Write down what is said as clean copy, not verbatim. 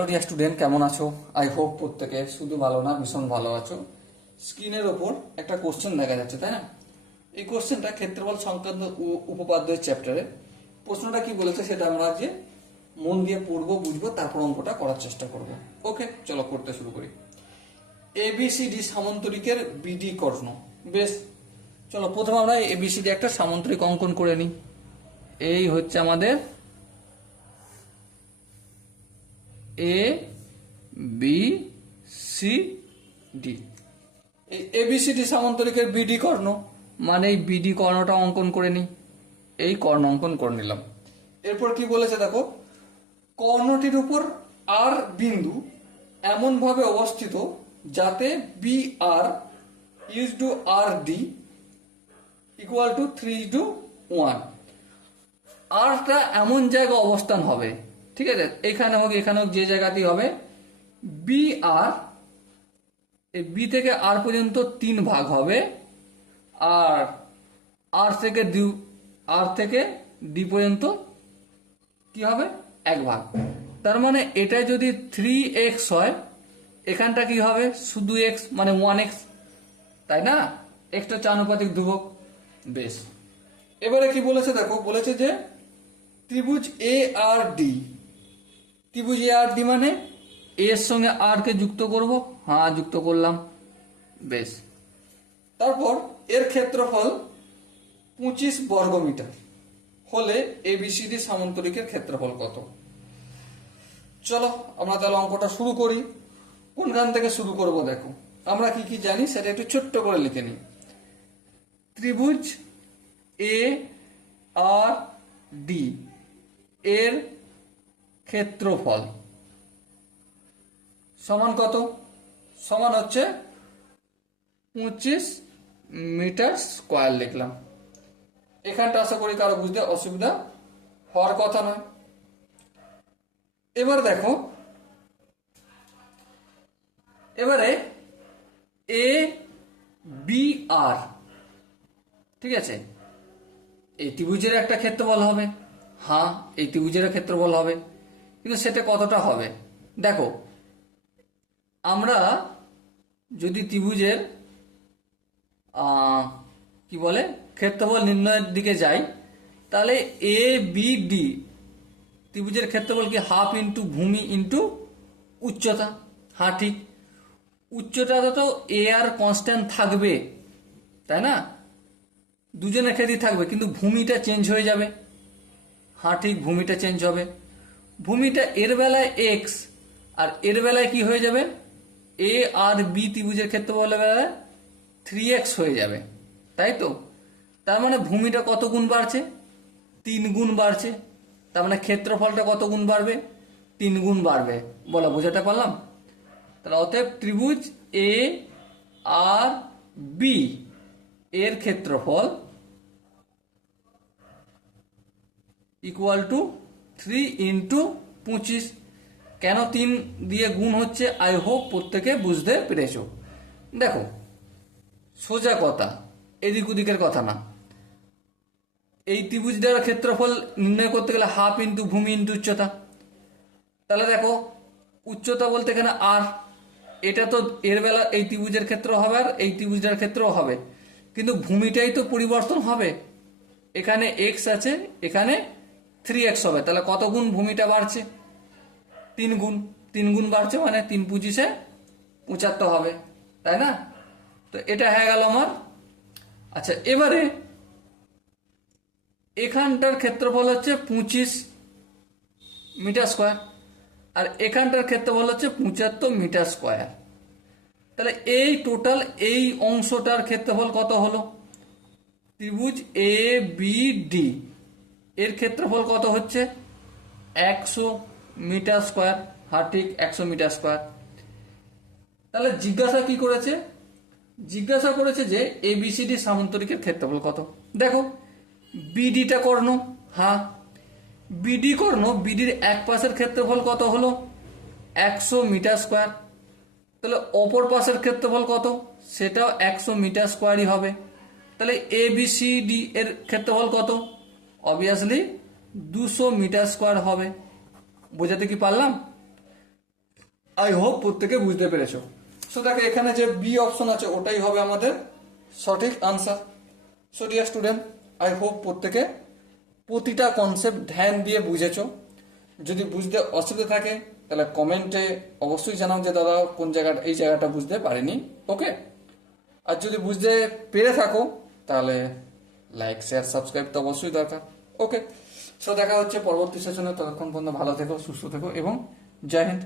Hello dear student, কেমন আছো? I hope প্রত্যেকে শুধু ভালো না, ভীষণ ভালো আছো। স্ক্রিনের ওপর একটা কোশ্চেন দেখা যাচ্ছে, তাই না? এই কোশ্চেনটা ক্ষেত্রফল সংক্রান্ত উপপাদ্যের চ্যাপ্টারে। প্রশ্নটা কি বলেছে সেটা আমরা আজকে মন দিয়ে পড়বো, বুঝবো, তারপর অঙ্কটা করার চেষ্টা করব। ওকে, চলো করতে শুরু করি। এবিসিডি সামান্তরিকের বিডি কর্ণ। বেশ, চলো প্রথমে আমরা এবিসিডি একটা সামান্তরিক অঙ্কন করে নিই। এই হচ্ছে আমাদের এ বি সি ডি। এই এবিসিডি সামান্তরিকের বিডি কর্ণ, মানে এই বিডি কর্ণটা অঙ্কন করে নিই। এই কর্ণ অঙ্কন করে নিলাম। এরপর কি বলেছে দেখো, কর্ণটির উপর আর বিন্দু এমন ভাবে অবস্থিত যাতে B R is to R D equal to 3:1। আরটা এমন জায়গায় অবস্থান হবে, ঠিক আছে, এখানে হোক এখানে হোক, যে জায়গাতেই হবে, বি আর, এই বি থেকে আর পর্যন্ত 3 ভাগ হবে, আর আর থেকে ডি পর্যন্ত কি হবে 1 ভাগ। তার মানে এটা যদি 3x হয়, এখানটা কি হবে শুধু x, মানে 1x, তাই না? এক্সটা চানুপাতিক ধ্রুবক। বেশ, এবারে কি বলেছে দেখো, বলেছে যে ত্রিভুজ এ আর ডি, ত্রিভুজ এ আর ডি মানে এর সঙ্গে আর কে যুক্ত করব, হ্যাঁ যুক্ত করলাম। বেশ, তারপর এর ক্ষেত্রফল 25 বর্গমিটার হলে এবিসিডি সামান্তরিকের ক্ষেত্রফল কত? চলো আমরা তাহলে অঙ্কটা শুরু করি। কোনখান থেকে শুরু করব দেখো, আমরা কি কি জানি সেটা একটু ছোট্ট করে লিখে নিই। ত্রিভুজ এ আর ডি এর ক্ষেত্রফল সমান কত? সমান হচ্ছে 25 মিটার স্কয়ার লিখলাম। এখানটা আশা করি কারো বুঝতে অসুবিধা হওয়ার কথা নয়। এবার দেখো, এবারে এ বি আর, ঠিক আছে, এই ত্রিভুজের একটা ক্ষেত্রফল হবে, হ্যাঁ এই ত্রিভুজের ক্ষেত্রফল হবে, কিন্তু সেটা কতটা হবে দেখো। আমরা যদি ত্রিভুজের কি বলে ক্ষেত্রফল নির্ণয়ের দিকে যাই, তাহলে এ বি ডি ত্রিভুজের ক্ষেত্রফল কি হাফ ইন্টু ভূমি ইন্টু উচ্চতা। হ্যাঁ ঠিক, উচ্চতাটা তো এ আর কনস্ট্যান্ট থাকবে, তাই না? দুজনের ক্ষেত্রেই থাকবে, কিন্তু ভূমিটা চেঞ্জ হয়ে যাবে। হ্যাঁ ঠিক, ভূমিটা চেঞ্জ হবে। ভূমিটা এর বেলায় এক্স, আর এর বেলায় কি হয়ে যাবে, এ আর বি ত্রিভুজের ক্ষেত্রফলের বেলায় 3x হয়ে যাবে, তাই তো? তার মানে ভূমিটা কত গুণ বাড়ছে? 3 গুণ বাড়ছে। তার মানে ক্ষেত্রফলটা কত গুণ বাড়বে? 3 গুণ বাড়বে। বলো, বোঝাতে পারলাম? তাহলে অতএব ত্রিভুজ এ আর বি এর ক্ষেত্রফল ইকুয়াল টু 3 ইন্টু 25। কেন 3 দিয়ে গুণ হচ্ছে আই হোপ প্রত্যেকে বুঝতে পেরেছ। দেখো, সোজা কথা, এদিক ওদিকের কথা না। এই ত্রিভুজটার ক্ষেত্রফল নির্ণয় করতে গেলে হাফ ইন্টু ভূমি ইন্টু উচ্চতা। তাহলে দেখো, উচ্চতা বলতে এখানে আর, এটা তো এর বেলা এই ত্রিভুজের ক্ষেত্র হবে আর এই ত্রিভুজটার ক্ষেত্রও হবে, কিন্তু ভূমিটাই তো পরিবর্তন হবে। এখানে এক্স আছে, এখানে 3x হবে, তাহলে কত গুণ ভূমিটা বাড়ছে? 3 গুণ। 3 গুণ বাড়ছে মানে 3 25 75 হবে, তাই না? তো এটা হয়ে গেল আমার। আচ্ছা, এবারে এখানটার ক্ষেত্রফল হচ্ছে 25 মিটার স্কোয়ার, আর এখানটার ক্ষেত্রফল হচ্ছে 75 মিটার স্কোয়ার। তাহলে এই টোটাল এই অংশটার ক্ষেত্রফল কত হলো? ত্রিভুজ এ বি ডি এর ক্ষেত্রফল কত হচ্ছে? 100 মিটার স্কোয়ার। হ্যাঁ ঠিক, 100 মিটার স্কোয়ার। তাহলে জিজ্ঞাসা কি করেছে? জিজ্ঞাসা করেছে যে এবিসিডি সামান্তরিকের ক্ষেত্রফল কত। দেখো, বিডিটা কর্ণ, হ্যাঁ বিডি কর্ণ, বিডির এক পাশের ক্ষেত্রফল কত হলো? 100 মিটার স্কোয়ার। তাহলে অপর পাশের ক্ষেত্রফল কত? সেটাও 100 মিটার স্কোয়ারই হবে। তাহলে এবিসিডি এর ক্ষেত্রফল কত? অবভিয়াসলি 200 মিটার স্কোয়ার হবে। বোঝাতে কি পারলাম? আই হোপ প্রত্যেকে বুঝতে পেরেছো। সো দেখো এখানে যে বি অপশন আছে ওটাই হবে আমাদের সঠিক answer. So dear student, I hope প্রত্যেকে প্রতিটা কনসেপ্ট ধ্যান দিয়ে বুঝেছো। যদি বুঝতে অসুবিধা থাকে তাহলে কমেন্টে অবশ্যই জানাও যে দাদা কোন জায়গাটা, এই জায়গাটা বুঝতে পারিনি। ওকে, আর যদি বুঝতে পেরে থাকো তাহলে লাইক শেয়ার সাবস্ক্রাইব তো অবশ্যই দরকার। ওকে, সো দেখা হচ্ছে পরবর্তী সেশনে। ততক্ষণ পর্যন্ত ভালো থেকো, সুস্থ থেকো এবং জয় হিন্দ।